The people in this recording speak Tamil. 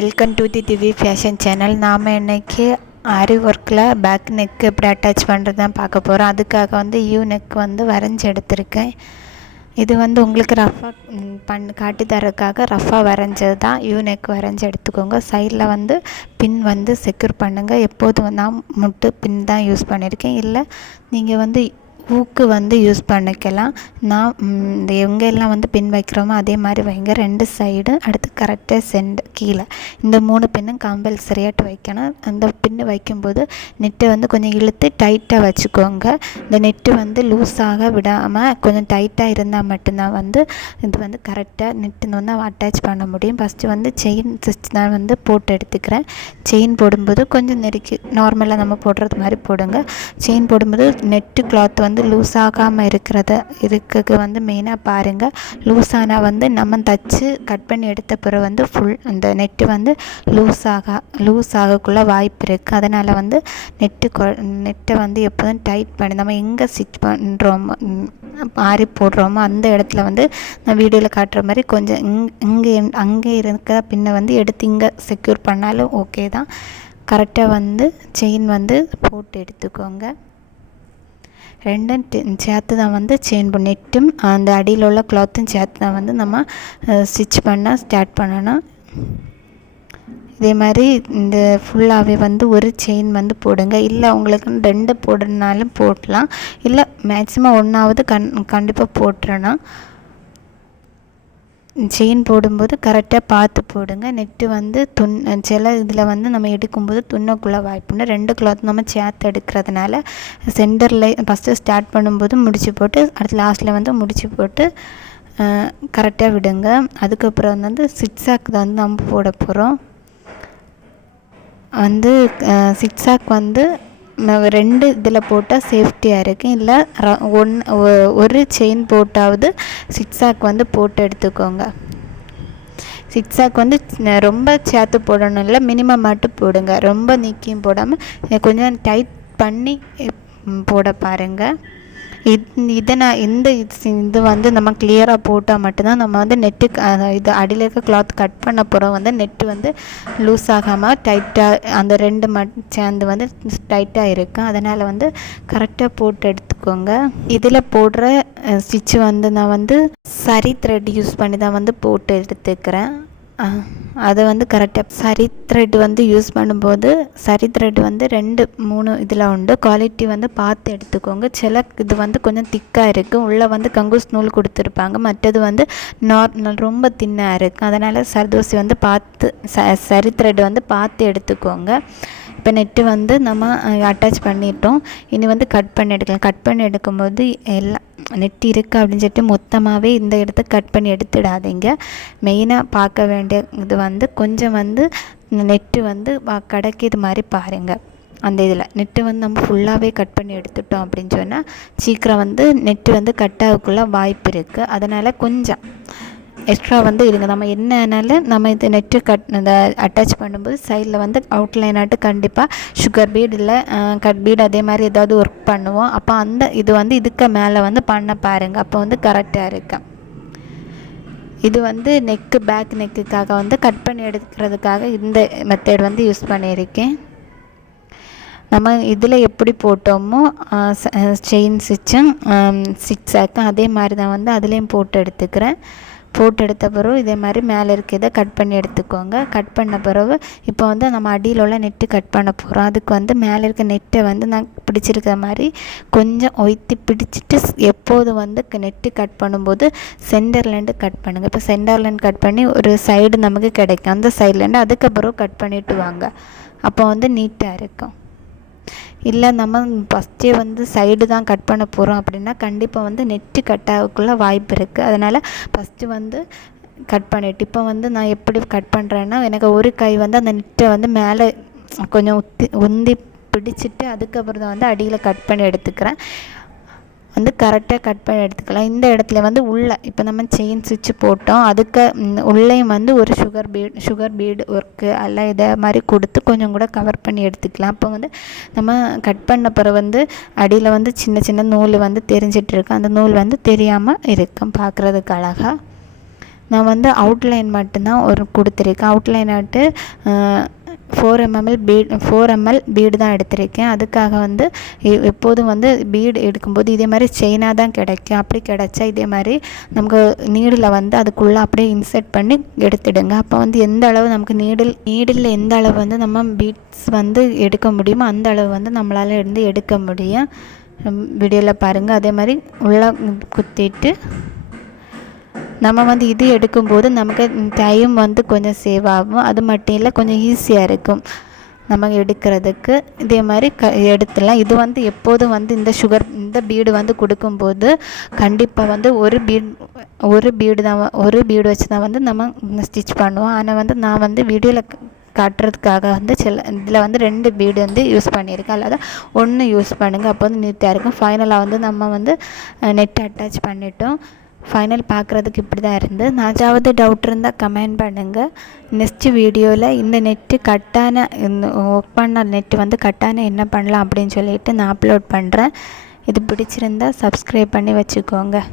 வெல்கம் டு தி திவி ஃபேஷன் சேனல். நாம் இன்றைக்கி ஆரி ஒர்க்கில் பேக் நெக் எப்படி அட்டாச் பண்ணுறது தான் பார்க்க போகிறோம். அதுக்காக வந்து யூ நெக் வந்து வரைஞ்சி எடுத்திருக்கேன். இது வந்து உங்களுக்கு ரஃபாக காட்டி தரதுக்காக ரஃபாக வரைஞ்சது தான். யூ நெக் வரைஞ்சி எடுத்துக்கோங்க. சைடில் வந்து பின் வந்து செக்யூர் பண்ணுங்கள். எப்போதும் நான் முட்டு பின் தான் யூஸ் பண்ணியிருக்கேன். இல்லை நீங்கள் வந்து ஊக்கு வந்து யூஸ் பண்ணிக்கலாம். நான் இந்த எங்கெல்லாம் வந்து பின் வைக்கிறோமோ அதே மாதிரி வைங்க. 2 சைடு அடுத்து கரெக்டாக கீழே இந்த 3 பின்னும் கம்பல்சரியாட்டு வைக்கணும். அந்த பின்னு வைக்கும்போது நெட்டை வந்து கொஞ்சம் இழுத்து டைட்டாக வச்சுக்கோங்க. இந்த நெட்டு வந்து லூஸாக விடாமல் கொஞ்சம் டைட்டாக இருந்தால் மட்டும்தான் வந்து இது வந்து கரெக்டாக நெட்டு வந்து அட்டாச் பண்ண முடியும். ஃபஸ்ட்டு வந்து செயின் ஸ்டிச் தான் வந்து போட்டு எடுத்துக்கிறேன். செயின் போடும்போது கொஞ்சம் நெருக்கி நார்மலாக நம்ம போடுறது மாதிரி போடுங்க. செயின் போடும்போது நெட்டு கிளாத் வந்து லூஸ் ஆகாமல் இருக்கிறதுக்கு வந்து மெயினாக பாருங்கள். லூஸானால் வந்து நம்ம தச்சு கட் பண்ணி எடுத்த பிறகு வந்து ஃபுல் அந்த நெட்டு வந்து லூஸ் ஆகக்குள்ளே வாய்ப்பு இருக்குது. அதனால் வந்து நெட்டை வந்து எப்போதும் டைட் பண்ணி நம்ம எங்கே ஸ்டிச் பண்ணுறோமோ ஆரி போடுறோமோ அந்த இடத்துல வந்து நான் வீடியோவில் காட்டுற மாதிரி கொஞ்சம் அங்கே இருக்கிற பின்னை வந்து எடுத்து இங்கே செக்யூர் பண்ணாலும் ஓகே தான். கரெக்டாக வந்து செயின் வந்து போட்டு எடுத்துக்கோங்க. 2 சேர்த்து தான் வந்து செயின் நெட்டும் அந்த அடியில் உள்ள கிளாத்தும் சேர்த்து தான் வந்து நம்ம ஸ்டிச் பண்ண ஸ்டார்ட் பண்ணணும். இதே மாதிரி இந்த ஃபுல்லாகவே வந்து ஒரு செயின் வந்து போடுங்க. இல்லை உங்களுக்கு 2 போடுறதுனாலும் போடலாம். இல்லை மேக்ஸிமம் 1ஆவது கண்டிப்பாக போட்டுறணும். செயின் போடும்போது கரெக்டாக பார்த்து போடுங்க. நெட்டு வந்து சில இதில் வந்து நம்ம எடுக்கும்போது துண்ணக்குள்ளே வாய்ப்புண்டு. 2 கிளாத் நம்ம சேர்த்து எடுக்கிறதுனால சென்டரில் ஃபஸ்ட்டு ஸ்டார்ட் பண்ணும்போது முடிச்சு போட்டு அடுத்து லாஸ்ட்டில் வந்து முடிச்சு போட்டு கரெக்டாக விடுங்க. அதுக்கப்புறம் வந்து சிக்ஸாக் தான் வந்து நம்ம போட போகிறோம். வந்து சிக்ஸாக் வந்து 2 இதில் போட்டால் சேஃப்டியாக இருக்குது. இல்லை ஒரு செயின் போட்டாவது சிக்ஸாக் வந்து போட்டு எடுத்துக்கோங்க. சிக்ஸாக் வந்து ரொம்ப சேர்த்து போடணும் இல்லை, மினிமம் மட்டும் போடுங்க. ரொம்ப நீக்கியும் போடாமல் கொஞ்சம் டைட் பண்ணி போட பாருங்கள். இது வந்து நம்ம கிளியராக போட்டால் மட்டும்தான் நம்ம வந்து நெட்டுக்கு இது அடியில் இருக்க கிளாத் கட் பண்ண போகிறோம். வந்து நெட்டு வந்து லூஸ் ஆகாமல் டைட்டாக அந்த 2 சேர்ந்து வந்து டைட்டாக இருக்கும். அதனால் வந்து கரெக்டாக போட்டு எடுத்துக்கோங்க. இதில் போடுற ஸ்டிச்சு வந்து நான் வந்து சரி த்ரெட் யூஸ் பண்ணி தான் வந்து போட்டு எடுத்துக்கிறேன். அதை வந்து கரெக்டாக சரி த்ரெட் வந்து யூஸ் பண்ணும்போது சரி த்ரெட் வந்து 2-3 இதில் உண்டு. குவாலிட்டி வந்து பார்த்து எடுத்துக்கோங்க. சில இது வந்து கொஞ்சம் திக்காக இருக்குது. உள்ளே வந்து கங்கூஸ் நூல் கொடுத்துருப்பாங்க. மற்றது வந்து ரொம்ப தின்னாக இருக்குது. அதனால் சர்தோசி வந்து பார்த்து சரி த்ரெட் வந்து பார்த்து எடுத்துக்கோங்க. இப்போ நெட்டு வந்து நம்ம அட்டாச் பண்ணிட்டோம். இனி வந்து கட் பண்ணி எடுக்கலாம். கட் பண்ணி எடுக்கும்போது எல்லாம் நெட்டு இருக்குது அப்படின்னு சொல்லிட்டு மொத்தமாகவே இந்த இடத்த கட் பண்ணி எடுத்துடாதீங்க. மெயினாக பார்க்க வேண்டிய இது வந்து கொஞ்சம் வந்து நெட்டு வந்து கிடைக்கிது மாதிரி பாருங்கள். அந்த இதில் நெட்டு வந்து நம்ம ஃபுல்லாகவே கட் பண்ணி எடுத்துட்டோம் அப்படின்னு சொன்னால் சீக்கிரம் வந்து நெட்டு வந்து கட் ஆகக்குள்ள வாய்ப்பு இருக்குது. அதனால் கொஞ்சம் எக்ஸ்ட்ரா வந்து இருங்க. நம்ம என்னன்னாலும் நம்ம இது நெட்டு இந்த அட்டாச் பண்ணும்போது சைடில் வந்து அவுட்லைனாட்டு கண்டிப்பாக சுகர் பீட் இல்லை கட் பீட் அதே மாதிரி ஏதாவது ஒர்க் பண்ணுவோம். அப்போ அந்த இது வந்து இதுக்கு மேலே வந்து பண்ண பாருங்கள். அப்போ வந்து கரெக்டாக இருக்கு. இது வந்து பேக் நெக்குக்காக வந்து கட் பண்ணி எடுக்கிறதுக்காக இந்த மெத்தட் வந்து யூஸ் பண்ணியிருக்கேன். நம்ம இதில் எப்படி போட்டோமோ செயின் ஸ்டிச்சும் சிக்ஸாக்கும் அதே மாதிரி தான் வந்து அதுலேயும் போட்டு எடுத்துக்கிறேன். போட்டு எடுத்த பிறகு இதே மாதிரி மேலே இருக்கிறத கட் பண்ணி எடுத்துக்கோங்க. கட் பண்ண பிறகு இப்போ வந்து நம்ம அடியில் உள்ள நெட்டு கட் பண்ண போகிறோம். அதுக்கு வந்து மேலே இருக்க நெட்டை வந்து நான் பிடிச்சிருக்கிற மாதிரி கொஞ்சம் ஒய்த்தி பிடிச்சிட்டு எப்போதும் வந்து நெட்டு கட் பண்ணும்போது சென்டர்லேருந்து கட் பண்ணுங்கள். இப்போ சென்டர்லேருந்து கட் பண்ணி ஒரு சைடு நமக்கு கிடைக்கும். அந்த சைட்லேருந்து அதுக்கப்புறம் கட் பண்ணிவிட்டு வாங்க. அப்போ வந்து நீட்டாக இருக்கும். இல்லை நம்ம ஃபஸ்ட்டே வந்து சைடு தான் கட் பண்ண போகிறோம் அப்படின்னா கண்டிப்பாக வந்து நெட்டு கட் ஆகக்குள்ளே வாய்ப்பு இருக்குது. அதனால் ஃபஸ்ட்டு வந்து கட் பண்ணிவிட்டு இப்போ வந்து நான் எப்படி கட் பண்ணுறேன்னா எனக்கு ஒரு கை வந்து அந்த நெட்டை வந்து மேலே கொஞ்சம் உந்தி பிடிச்சிட்டு அதுக்கப்புறம் தான் வந்து அடியில் கட் பண்ணி எடுத்துக்கிறேன். வந்து கரெக்டாக கட் பண்ணி எடுத்துக்கலாம். இந்த இடத்துல வந்து உள்ளே இப்போ நம்ம செயின் ஸ்டிச்சு போட்டோம். அதுக்கு உள்ளேயும் வந்து ஒரு சுகர் பீடு ஒர்க்கு அல்ல இதை மாதிரி கொடுத்து கொஞ்சம் கூட கவர் பண்ணி எடுத்துக்கலாம். அப்போ வந்து நம்ம கட் பண்ண பிறகு வந்து அடியில் வந்து சின்ன சின்ன நூல் வந்து தெரிஞ்சிட்ருக்கு. அந்த நூல் வந்து தெரியாமல் இருக்கும் பார்க்குறதுக்கு அழகாக. நான் வந்து அவுட்லைன் மட்டும்தான் ஒரு கொடுத்துருக்கேன். அவுட்லைன் ஆட்டு 4 ml பீடு தான் எடுத்திருக்கேன். அதுக்காக வந்து எப்போதும் வந்து பீடு எடுக்கும்போது இதே மாதிரி செயினாக தான் கிடைக்கும். அப்படி கிடைச்சா இதே மாதிரி நமக்கு நீடில் வந்து அதுக்குள்ளே அப்படியே இன்சர்ட் பண்ணி எடுத்துடுங்க. அப்போ வந்து எந்த அளவு நமக்கு நீடில் எந்த அளவு வந்து நம்ம பீட்ஸ் வந்து எடுக்க முடியுமோ அந்த அளவு வந்து நம்மளால் எடுக்க முடியும். வீடியோவில் பாருங்கள். அதே மாதிரி உள்ளே குத்திட்டு நம்ம வந்து இது எடுக்கும்போது நமக்கு டைம் வந்து கொஞ்சம் சேவ் ஆகும். அது மட்டும் இல்லை, கொஞ்சம் ஈஸியாக இருக்கும் நம்ம எடுக்கிறதுக்கு. இதே மாதிரி எடுத்துடலாம். இது வந்து எப்போதும் வந்து இந்த பீடு வந்து கொடுக்கும்போது கண்டிப்பாக வந்து ஒரு பீடு வச்சு தான் வந்து நம்ம ஸ்டிச் பண்ணுவோம். ஆனால் வந்து நான் வந்து வீடியோவில் காட்டுறதுக்காக வந்து இதில் வந்து 2 பீடு வந்து யூஸ் பண்ணியிருக்கேன். அல்லாத 1 யூஸ் பண்ணுங்கள். அப்போ வந்து நீட்டாக இருக்கும். ஃபைனலாக வந்து நம்ம வந்து நெட் அட்டாச் பண்ணிட்டோம். ஃபைனல் பார்க்குறதுக்கு இப்படி தான் இருந்து. ஏதாவது டவுட் இருந்தால் கமெண்ட் பண்ணுங்கள். நெக்ஸ்ட்டு வீடியோவில் இந்த நெட்டு ஒர்க் பண்ண நெட்டு வந்து கட்டான என்ன பண்ணலாம் அப்படின்னு சொல்லிட்டு நான் அப்லோட் பண்ணுறேன். இது பிடிச்சிருந்தால் சப்ஸ்கிரைப் பண்ணி வச்சுக்கோங்க.